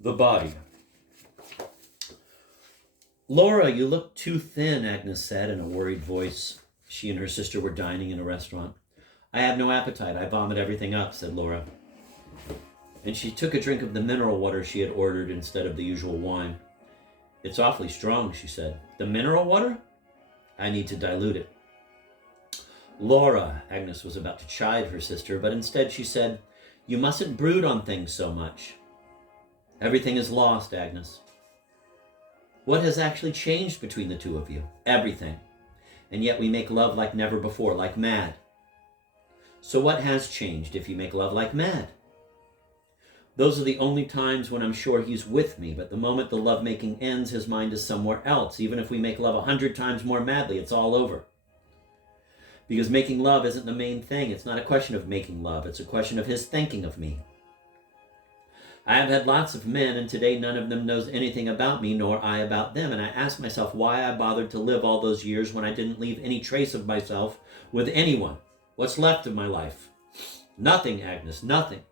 The body. Laura, you look too thin, Agnes said in a worried voice. She and her sister were dining in a restaurant. I have no appetite. I vomit everything up, said Laura. And she took a drink of the mineral water she had ordered instead of the usual wine. It's awfully strong, she said. The mineral water? I need to dilute it. Laura, Agnes was about to chide her sister, but instead she said, you mustn't brood on things so much. Everything is lost, Agnes. What has actually changed between the two of you? Everything. And yet we make love like never before, like mad. So what has changed if you make love like mad? Those are the only times when I'm sure he's with me, but the moment the lovemaking ends, his mind is somewhere else. Even if we make love 100 times more madly, it's all over. Because making love isn't the main thing. It's not a question of making love. It's a question of his thinking of me. I have had lots of men, and today none of them knows anything about me, nor I about them. And I ask myself why I bothered to live all those years when I didn't leave any trace of myself with anyone. What's left of my life? Nothing, Agnes, nothing.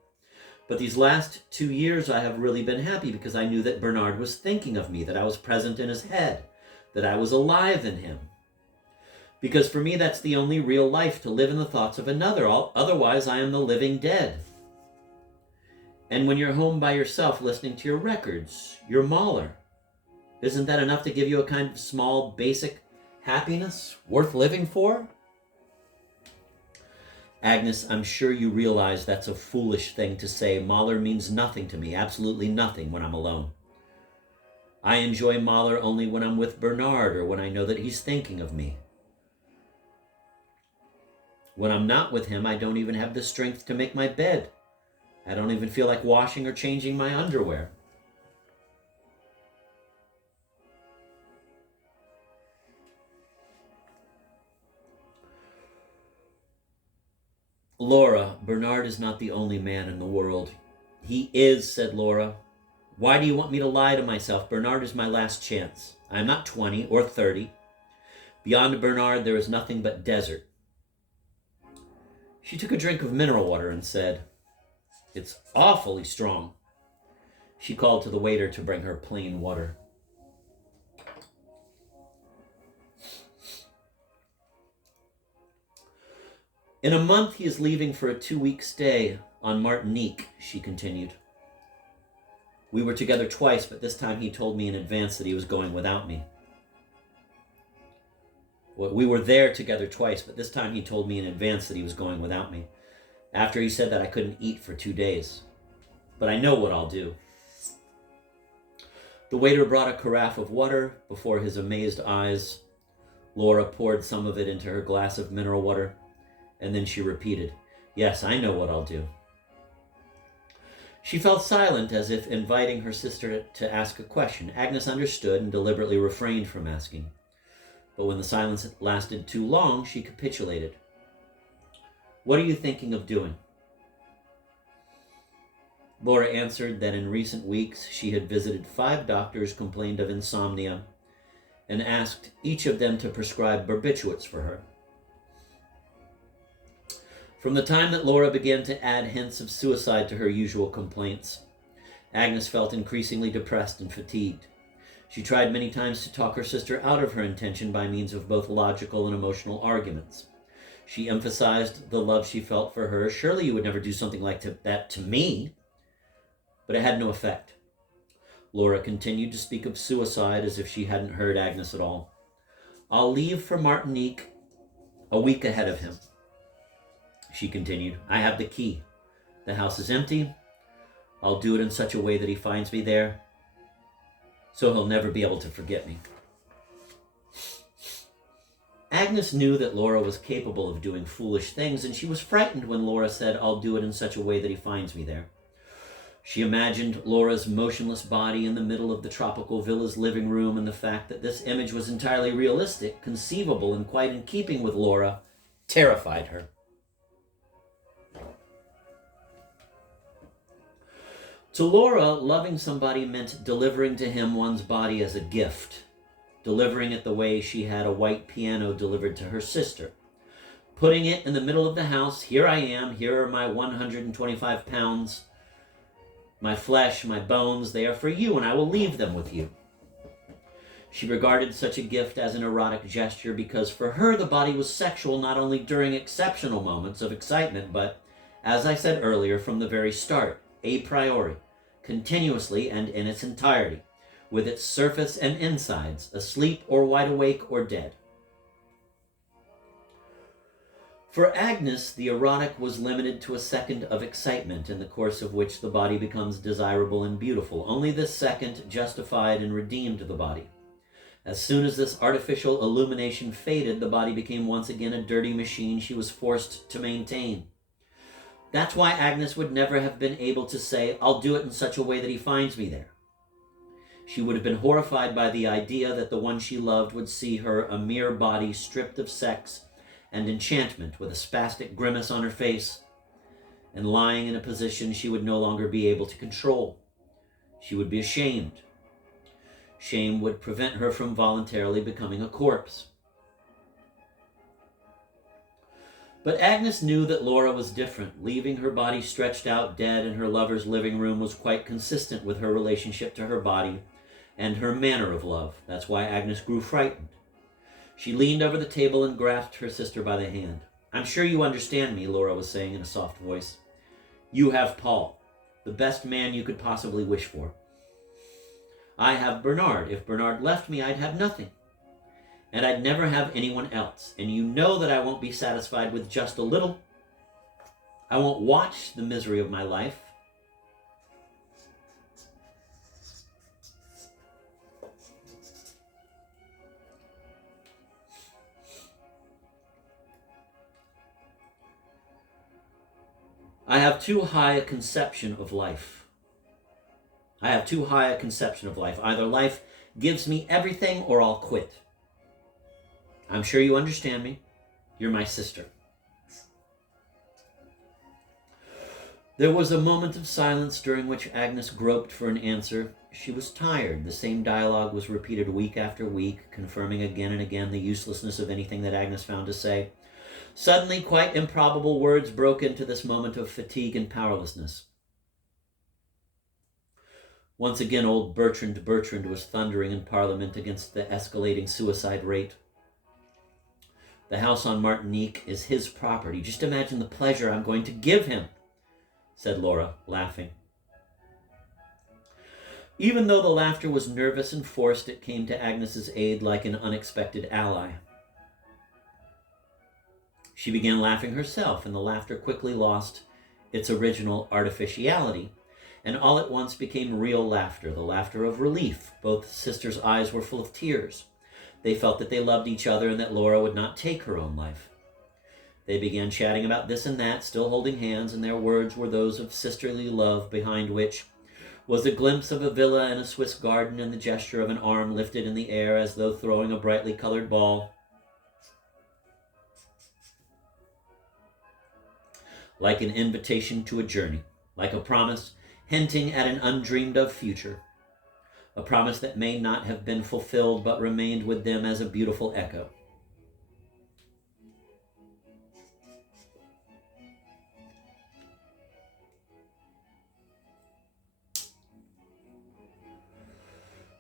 But these last 2 years I have really been happy because I knew that Bernard was thinking of me, that I was present in his head, that I was alive in him. Because for me that's the only real life, to live in the thoughts of another. Otherwise I am the living dead. And when you're home by yourself listening to your records, your Mahler, isn't that enough to give you a kind of small, basic happiness worth living for? Agnes, I'm sure you realize that's a foolish thing to say. Mahler means nothing to me, absolutely nothing when I'm alone. I enjoy Mahler only when I'm with Bernard or when I know that he's thinking of me. When I'm not with him, I don't even have the strength to make my bed. I don't even feel like washing or changing my underwear. Laura, Bernard is not the only man in the world. He is, said Laura. Why do you want me to lie to myself? Bernard is my last chance. I am not 20 or 30. Beyond Bernard, there is nothing but desert. She took a drink of mineral water and said, It's awfully strong. She called to the waiter to bring her plain water. In a month, he is leaving for a 2-week stay on Martinique, she continued. We were together twice, but this time he told me in advance that he was going without me. We were there together twice, but this time he told me in advance that he was going without me. After he said that, I couldn't eat for 2 days. But I know what I'll do. The waiter brought a carafe of water before his amazed eyes. Laura poured some of it into her glass of mineral water, and then she repeated, Yes, I know what I'll do. She fell silent, as if inviting her sister to ask a question. Agnes understood and deliberately refrained from asking. But when the silence lasted too long, she capitulated. What are you thinking of doing? Laura answered that in recent weeks she had visited 5 doctors complained of insomnia and asked each of them to prescribe barbiturates for her. From the time that Laura began to add hints of suicide to her usual complaints, Agnes felt increasingly depressed and fatigued. She tried many times to talk her sister out of her intention by means of both logical and emotional arguments. She emphasized the love she felt for her. Surely you would never do something like that to me. But it had no effect. Laura continued to speak of suicide as if she hadn't heard Agnes at all. I'll leave for Martinique a week ahead of him, she continued. I have the key. The house is empty. I'll do it in such a way that he finds me there, so he'll never be able to forget me. Agnes knew that Laura was capable of doing foolish things, and she was frightened when Laura said, I'll do it in such a way that he finds me there. She imagined Laura's motionless body in the middle of the tropical villa's living room, and the fact that this image was entirely realistic, conceivable, and quite in keeping with Laura, terrified her. To Laura, loving somebody meant delivering to him one's body as a gift, delivering it the way she had a white piano delivered to her sister, putting it in the middle of the house. Here I am, here are my 125 pounds, My flesh, my bones, they are for you, and I will leave them with you. She regarded such a gift as an erotic gesture because for her the body was sexual not only during exceptional moments of excitement, but, as I said earlier, from the very start, a priori, continuously and in its entirety, with its surface and insides, asleep or wide awake or dead. For Agnes, the erotic was limited to a second of excitement, in the course of which the body becomes desirable and beautiful. Only this second justified and redeemed the body. As soon as this artificial illumination faded, the body became once again a dirty machine she was forced to maintain. That's why Agnes would never have been able to say, "I'll do it in such a way that he finds me there." She would have been horrified by the idea that the one she loved would see her a mere body stripped of sex and enchantment, with a spastic grimace on her face, and lying in a position she would no longer be able to control. She would be ashamed. Shame would prevent her from voluntarily becoming a corpse. But Agnes knew that Laura was different. Leaving her body stretched out dead in her lover's living room was quite consistent with her relationship to her body and her manner of love. That's why Agnes grew frightened. She leaned over the table and grasped her sister by the hand. "I'm sure you understand me," Laura was saying in a soft voice. "You have Paul, the best man you could possibly wish for. I have Bernard. If Bernard left me, I'd have nothing. And I'd never have anyone else. And you know that I won't be satisfied with just a little. I won't watch the misery of my life. I have too high a conception of life. Either life gives me everything or I'll quit. I'm sure you understand me. You're my sister." There was a moment of silence during which Agnes groped for an answer. She was tired. The same dialogue was repeated week after week, confirming again and again the uselessness of anything that Agnes found to say. Suddenly, quite improbable words broke into this moment of fatigue and powerlessness. Once again, old Bertrand was thundering in Parliament against the escalating suicide rate. "The house on Martinique is his property. Just imagine the pleasure I'm going to give him," said Laura, laughing. Even though the laughter was nervous and forced, it came to Agnes's aid like an unexpected ally. She began laughing herself, and the laughter quickly lost its original artificiality, and all at once became real laughter, the laughter of relief. Both sisters' eyes were full of tears. They felt that they loved each other and that Laura would not take her own life. They began chatting about this and that, still holding hands, and their words were those of sisterly love, behind which was a glimpse of a villa and a Swiss garden and the gesture of an arm lifted in the air as though throwing a brightly colored ball. Like an invitation to a journey, like a promise hinting at an undreamed of future, a promise that may not have been fulfilled but remained with them as a beautiful echo.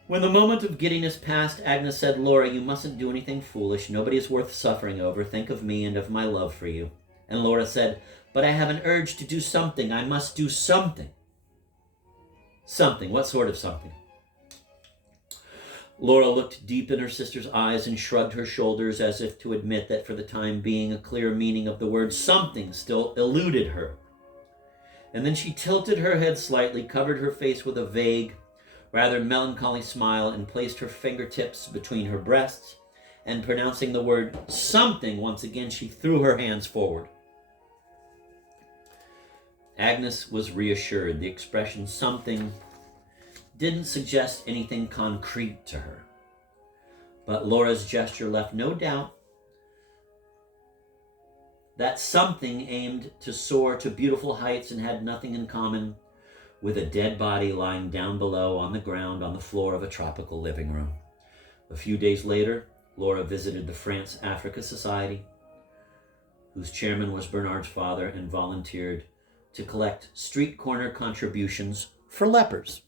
When the moment of giddiness passed, Agnes said, "Laura, you mustn't do anything foolish. Nobody is worth suffering over. Think of me and of my love for you." And Laura said, "But I have an urge to do something. I must do something." "Something? What sort of something?" Laura looked deep in her sister's eyes and shrugged her shoulders as if to admit that for the time being a clear meaning of the word something still eluded her. And then she tilted her head slightly, covered her face with a vague, rather melancholy smile, and placed her fingertips between her breasts, and pronouncing the word something once again, she threw her hands forward. Agnes was reassured. The expression something didn't suggest anything concrete to her. But Laura's gesture left no doubt that something aimed to soar to beautiful heights and had nothing in common with a dead body lying down below on the ground on the floor of a tropical living room. A few days later, Laura visited the France-Africa Society, whose chairman was Bernard's father, and volunteered to collect street corner contributions for lepers.